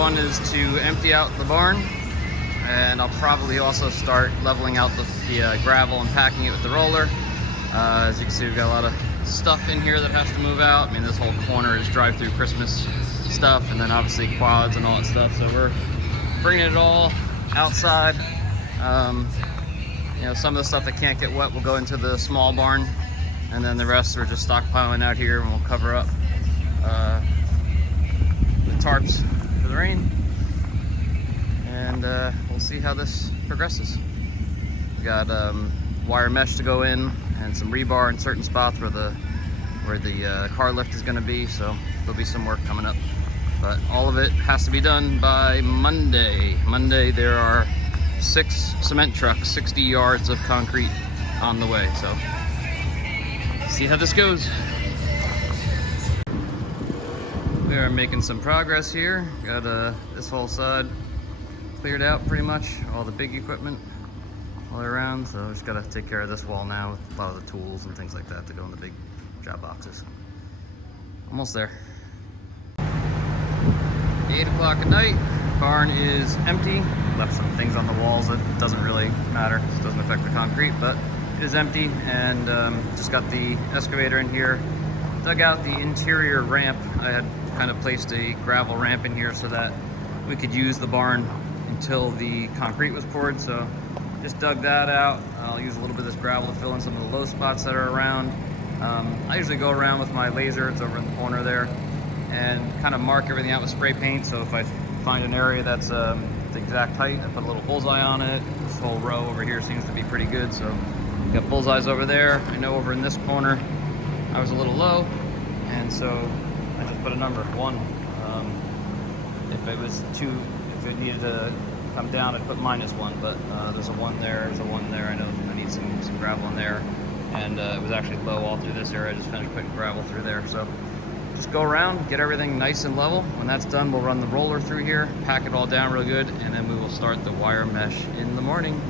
one is to empty out the barn, and I'll probably also start leveling out the gravel and packing it with the roller. As you can see, we've got a lot of stuff in here that has to move out. I mean, this whole corner is drive-through Christmas stuff, and then obviously quads and all that stuff. So we're bringing it all outside. You know, some of the stuff that can't get wet will go into the small barn, and then the rest we're just stockpiling out here, and we'll cover up the tarps for the rain, and we'll see how this progresses. We got wire mesh to go in and some rebar in certain spots where the car lift is going to be, so there'll be some work coming up. But all of it has to be done by Monday. Monday there are 6 cement trucks, 60 yards of concrete on the way, so see how this goes. We are making some progress here. Got this whole side cleared out pretty much, all the big equipment all around, so just gotta take care of this wall now with a lot of the tools and things like that to go in the big job boxes. Almost there. 8 o'clock at night, barn is empty. Left some things on the walls that doesn't really matter, it doesn't affect the concrete, but it is empty, and just got the excavator in here, dug out the interior ramp. I had kind of placed a gravel ramp in here so that we could use the barn until the concrete was poured, so just dug that out. I'll use a little bit of this gravel to fill in some of the low spots that are around. I usually go around with my laser, it's over in the corner there, and kind of mark everything out with spray paint, so if I find an area that's the exact height, I put a little bullseye on it. This whole row over here seems to be pretty good, so got bullseyes over there. I know over in this corner I was a little low, and so I just put a number, 1. If it was 2, if it needed to come down, I'd put -1, but there's a 1 there, there's a 1 there. I know I need some gravel in there, and it was actually low all through this area. I just finished putting gravel through there, so just go around, get everything nice and level. When that's done, we'll run the roller through here, pack it all down real good, and then we will start the wire mesh in the morning.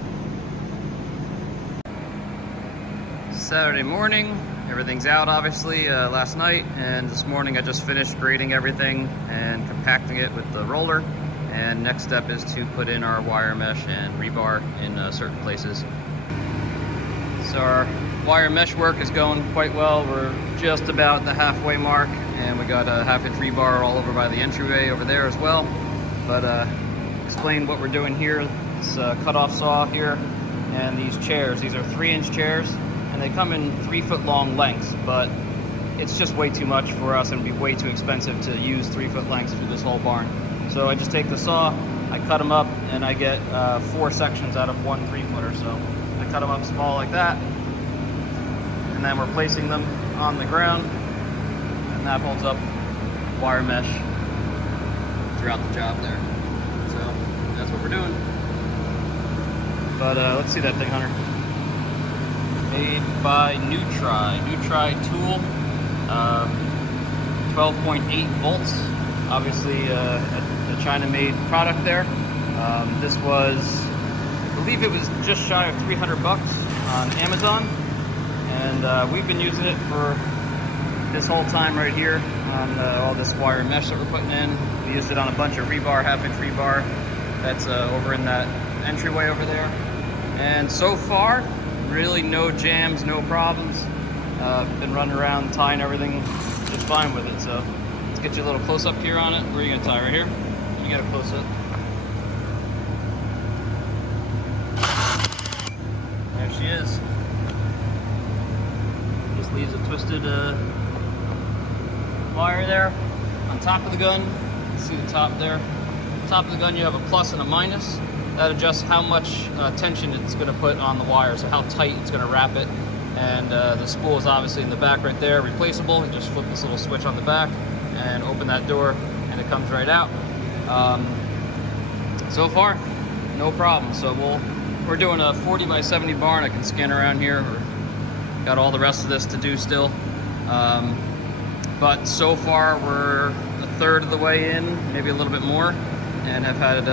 Saturday morning, everything's out obviously last night, and this morning I just finished grading everything and compacting it with the roller, and next step is to put in our wire mesh and rebar in certain places. So our wire mesh work is going quite well. We're just about the halfway mark, and we got a 1/2-inch rebar all over by the entryway over there as well. But explain what we're doing here. This cut-off saw here and these chairs. These are 3-inch chairs, and they come in 3-foot long lengths, but it's just way too much for us, and it'd be way too expensive to use 3-foot lengths through this whole barn. So I just take the saw, I cut them up, and I get 4 sections out of 1 3-footer. So I cut them up small like that, and then we're placing them on the ground, and that holds up wire mesh throughout the job there. So that's what we're doing. But let's see that thing, Hunter. Made by Nutri tool, 12.8 volts. Obviously a China-made product there. This was, I believe it was just shy of 300 bucks on Amazon, and we've been using it for this whole time right here on all this wire mesh that we're putting in. We used it on a bunch of rebar, 1/2-inch rebar that's over in that entryway over there, and so far really no jams, no problems. Been running around tying everything just fine with it. So let's get you a little close up here on it. Where are you gonna tie? Right here? You got a close up. There she is. Just leaves a twisted wire there on top of the gun. See the top there? Top of the gun you have a plus and a minus. That adjusts how much tension it's going to put on the wire, so how tight it's going to wrap it. And the spool is obviously in the back right there, replaceable. You just flip this little switch on the back and open that door, and it comes right out. So far, no problem. So we're doing a 40 by 70 barn. I can scan around here. We've got all the rest of this to do still. But so far, we're a third of the way in, maybe a little bit more, and have had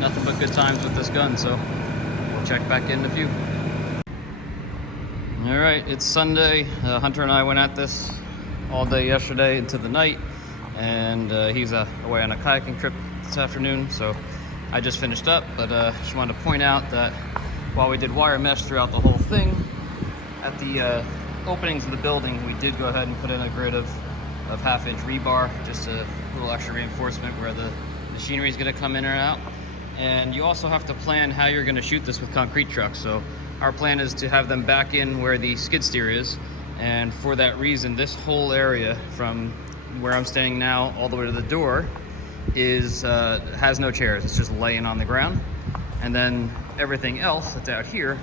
nothing but good times with this gun, so we'll check back in a few. All right, it's Sunday. Hunter and I went at this all day yesterday into the night, and he's away on a kayaking trip this afternoon, so I just finished up. But just wanted to point out that while we did wire mesh throughout the whole thing, at the openings of the building, we did go ahead and put in a grid of half-inch rebar, just a little extra reinforcement where the machinery is going to come in or out. And you also have to plan how you're going to shoot this with concrete trucks. So our plan is to have them back in where the skid steer is, and for that reason, this whole area from where I'm standing now all the way to the door is has no chairs. It's just laying on the ground, and then everything else that's out here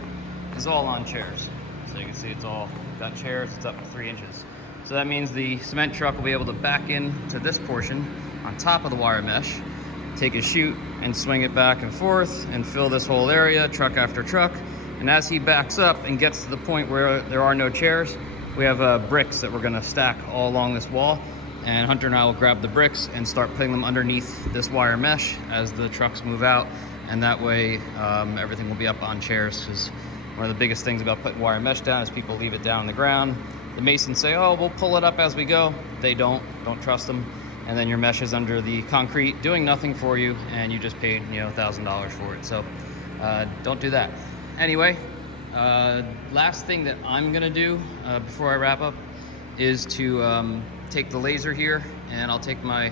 is all on chairs. So you can see it's all got chairs. It's up to 3 inches. So that means the cement truck will be able to back in to this portion on top of the wire mesh, take a chute and swing it back and forth and fill this whole area, truck after truck. And as he backs up and gets to the point where there are no chairs, we have bricks that we're gonna stack all along this wall. And Hunter and I will grab the bricks and start putting them underneath this wire mesh as the trucks move out. And that way everything will be up on chairs, because one of the biggest things about putting wire mesh down is people leave it down on the ground. The masons say, oh, we'll pull it up as we go. They don't trust them. And then your mesh is under the concrete doing nothing for you, and you just paid, $1,000 for it. So don't do that. Anyway, last thing that I'm gonna do before I wrap up is to take the laser here, and I'll take my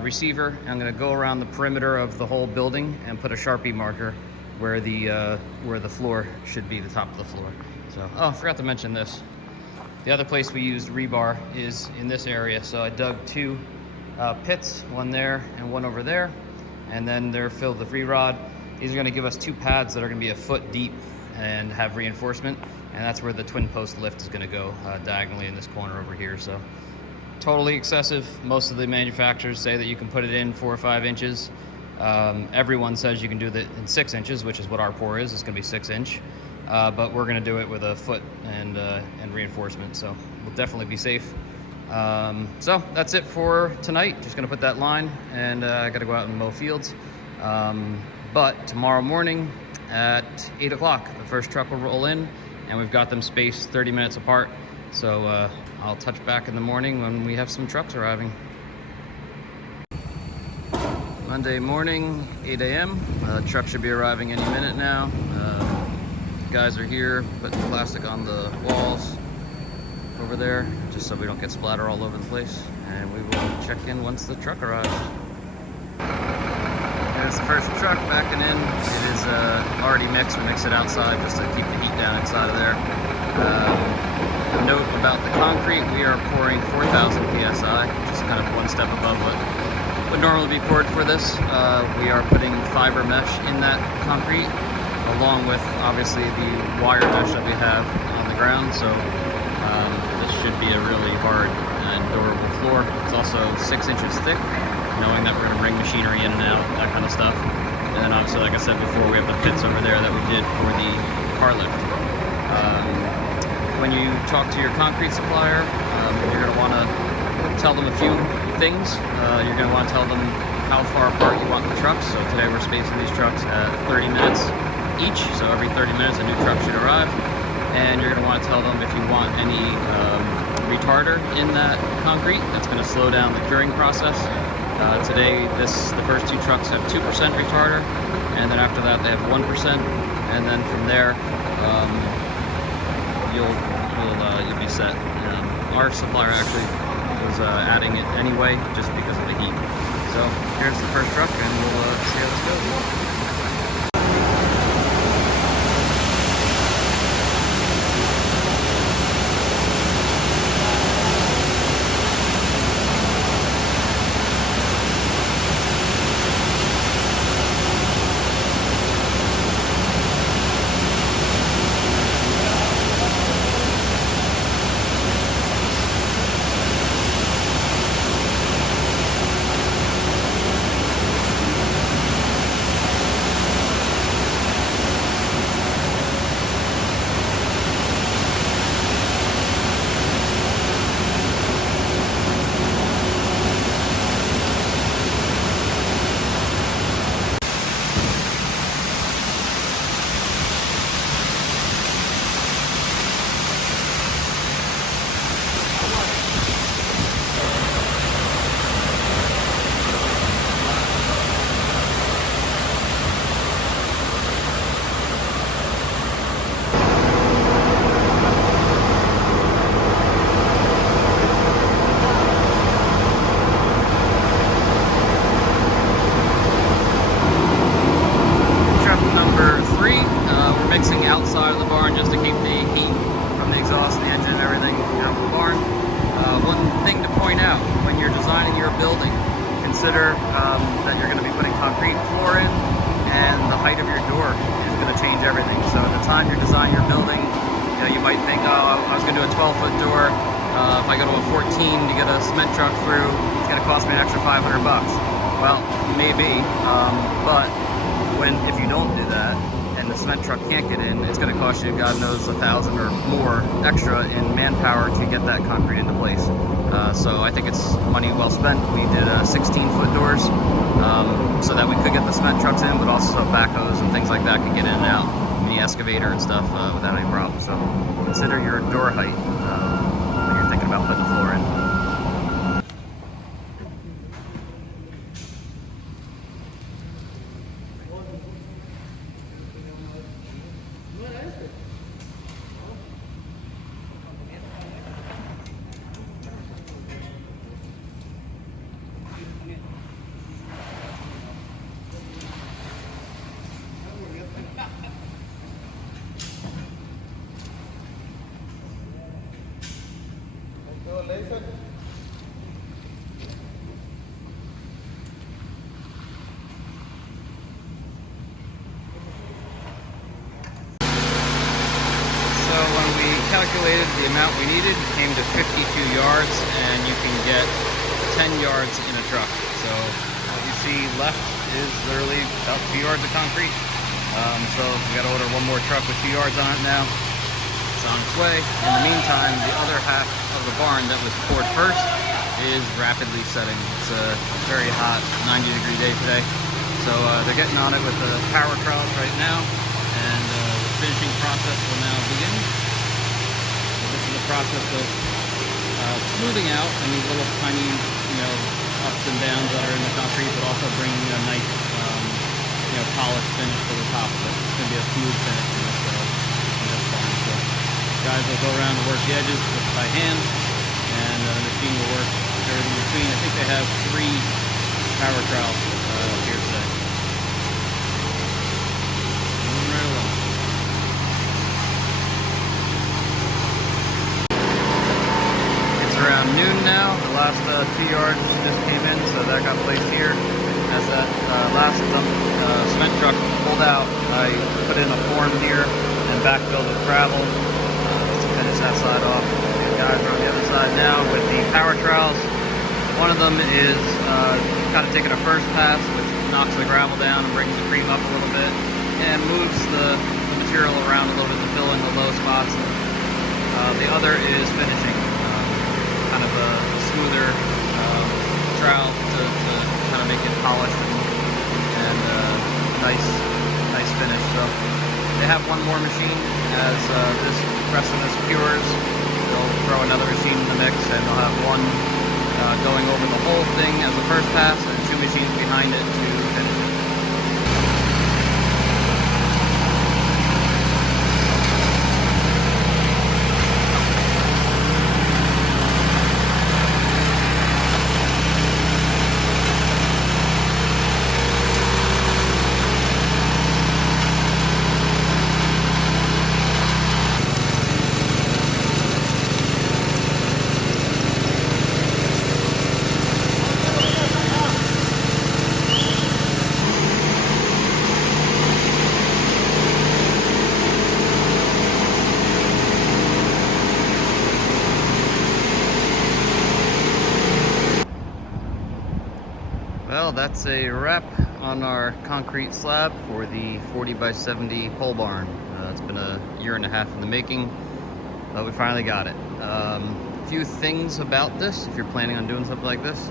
receiver, and I'm gonna go around the perimeter of the whole building and put a Sharpie marker where the floor should be, the top of the floor. So, oh, I forgot to mention this. The other place we used rebar is in this area. So I dug 2 pits, one there and one over there, and then they're filled with re-rod. These are gonna give us 2 pads that are gonna be a foot deep and have reinforcement, and that's where the twin post lift is gonna go diagonally in this corner over here. So totally excessive. Most of the manufacturers say that you can put it in 4 or 5 inches. Everyone says you can do that in 6 inches, which is what our pour is. It's gonna be 6 inch. But we're gonna do it with a foot and reinforcement, so we'll definitely be safe. So that's it for tonight. Just gonna put that line, and I gotta go out and mow fields. But tomorrow morning at 8 o'clock, the first truck will roll in, and we've got them spaced 30 minutes apart. So I'll touch back in the morning when we have some trucks arriving. Monday morning, 8 a.m. Truck should be arriving any minute now. Guys are here putting plastic on the walls over there, just so we don't get splatter all over the place, and we will check in once the truck arrives. There's the first truck backing in. It is already mixed. We mix it outside just to keep the heat down inside of there. A note about the concrete: we are pouring 4,000 psi, which is kind of one step above what would normally be poured for this. We are putting fiber mesh in that concrete, along with obviously the wire mesh that we have on the ground. So this should be a really hard and durable floor. It's also 6 inches thick, knowing that we're going to bring machinery in and out, that kind of stuff. And then obviously, like I said before, we have the pits over there that we did for the car lift. When you talk to your concrete supplier, you're going to want to tell them a few things. You're going to want to tell them how far apart you want the trucks. So today we're spacing these trucks at 30 minutes each, so every 30 minutes a new truck should arrive. And you're going to want to tell them if you want any retarder in that concrete. That's going to slow down the curing process. Today the first 2 trucks have 2% retarder, and then after that they have 1%, and then from there you'll be set. Our supplier actually was adding it anyway just because of the heat. So here's the first truck, and we'll see how this goes. building, consider that you're going to be putting concrete floor in, and the height of your door is going to change everything. So at the time you're designing your building, you might think, oh, I was going to do a 12-foot door. If I go to a 14 to get a cement truck through, it's going to cost me an extra $500. Well, maybe, but if you don't do that and the cement truck can't get in, it's going to cost you, God knows, $1,000 or more extra in manpower to get that concrete into place. So I think it's money well spent. We did 16-foot doors so that we could get the cement trucks in, but also backhoes and things like that could get in and out, mini excavator and stuff without any problem. So consider your door height when you're thinking about putting the floor in. Calculated the amount we needed, came to 52 yards, and you can get 10 yards in a truck. So what you see left is literally about 2 yards of concrete. So we got to order one more truck with 2 yards on it now. It's on its way. In the meantime, the other half of the barn that was poured first is rapidly setting. It's a very hot 90-degree day today. So they're getting on it with the power trowels right now, and the finishing process will now begin. This is the process of smoothing out any little tiny, ups and downs that are in the concrete, but also bringing a nice, polished finish to the top of it. It's going to be a smooth finish in this barn. So guys will go around and work the edges by hand, and the machine will work everything in between. I think they have 3 power trowels here today. Moving right along. Around noon now. The last 2 yards just came in, so that got placed here. As that last cement truck pulled out, I put in a form here and backfilled with gravel to finish that side off. The guys are on the other side now with the power trowels. One of them is kind of taking a first pass, which knocks the gravel down and brings the cream up a little bit and moves the material around a little bit to fill in the low spots. The other is finishing. Kind of a smoother trowel to kind of make it polished and nice finish. So they have one more machine. As this rest of this cures, they'll throw another machine in the mix, and they'll have one going over the whole thing as the first pass, and 2 machines behind it to finish it. Well, that's a wrap on our concrete slab for the 40 by 70 pole barn. It's been a year and a half in the making, but we finally got it. A few things about this, if you're planning on doing something like this.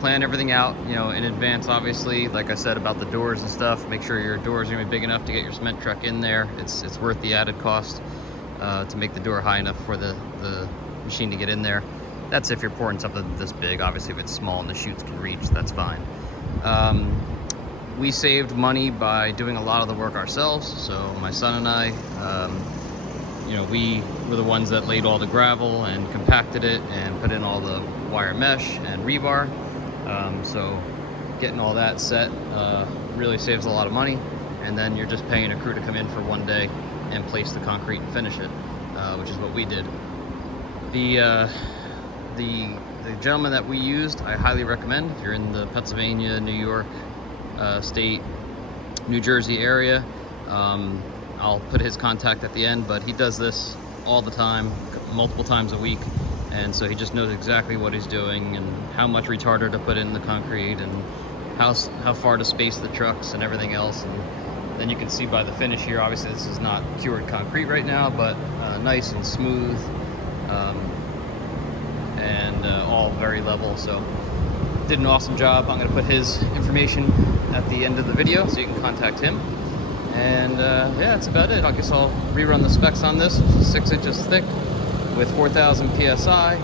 Plan everything out, in advance, obviously. Like I said about the doors and stuff, make sure your doors are gonna be big enough to get your cement truck in there. It's worth the added cost to make the door high enough for the machine to get in there. That's if you're pouring something this big. Obviously, if it's small and the chutes can reach, that's fine. We saved money by doing a lot of the work ourselves. So my son and I, we were the ones that laid all the gravel and compacted it and put in all the wire mesh and rebar. So getting all that set really saves a lot of money. And then you're just paying a crew to come in for one day and place the concrete and finish it, which is what we did. The the gentleman that we used, I highly recommend. If you're in the Pennsylvania, New York state, New Jersey area, I'll put his contact at the end, but he does this all the time, multiple times a week, and so he just knows exactly what he's doing and how much retarder to put in the concrete and how far to space the trucks and everything else. And then you can see by the finish here, obviously this is not cured concrete right now, but nice and smooth, and all very level. So did an awesome job. I'm going to put his information at the end of the video so you can contact him. And yeah, that's about it. I guess I'll rerun the specs on this. It's 6 inches thick with 4,000 psi,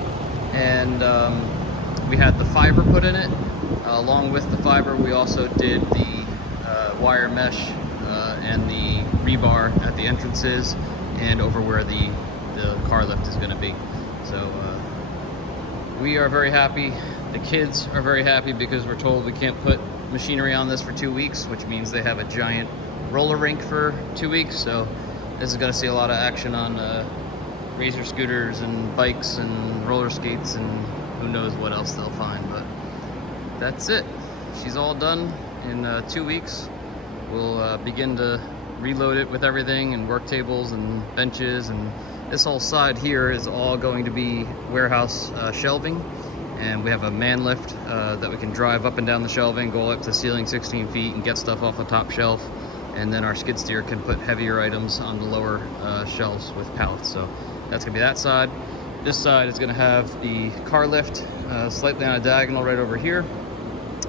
and we had the fiber put in it. Along with the fiber, we also did the wire mesh and the rebar at the entrances and over where the car lift is going to be. So we are very happy. The kids are very happy because we're told we can't put machinery on this for 2 weeks, which means they have a giant roller rink for 2 weeks. So this is going to see a lot of action on razor scooters and bikes and roller skates and who knows what else they'll find. But that's it. She's all done in 2 weeks. We'll begin to reload it with everything and work tables and benches, and this whole side here is all going to be warehouse shelving, and we have a man lift that we can drive up and down the shelving, go up to the ceiling 16 feet and get stuff off the top shelf, and then our skid steer can put heavier items on the lower shelves with pallets. So that's gonna be that side. This side is gonna have the car lift slightly on a diagonal right over here,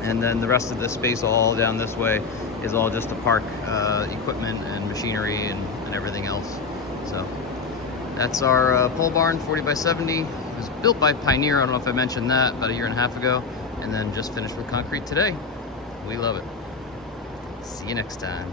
and then the rest of the space all down this way is all just to park equipment and machinery and everything else. So that's our pole barn, 40 by 70. It was built by Pioneer. I don't know if I mentioned that, about 1.5 years ago, and then just finished with concrete today. We love it. See you next time.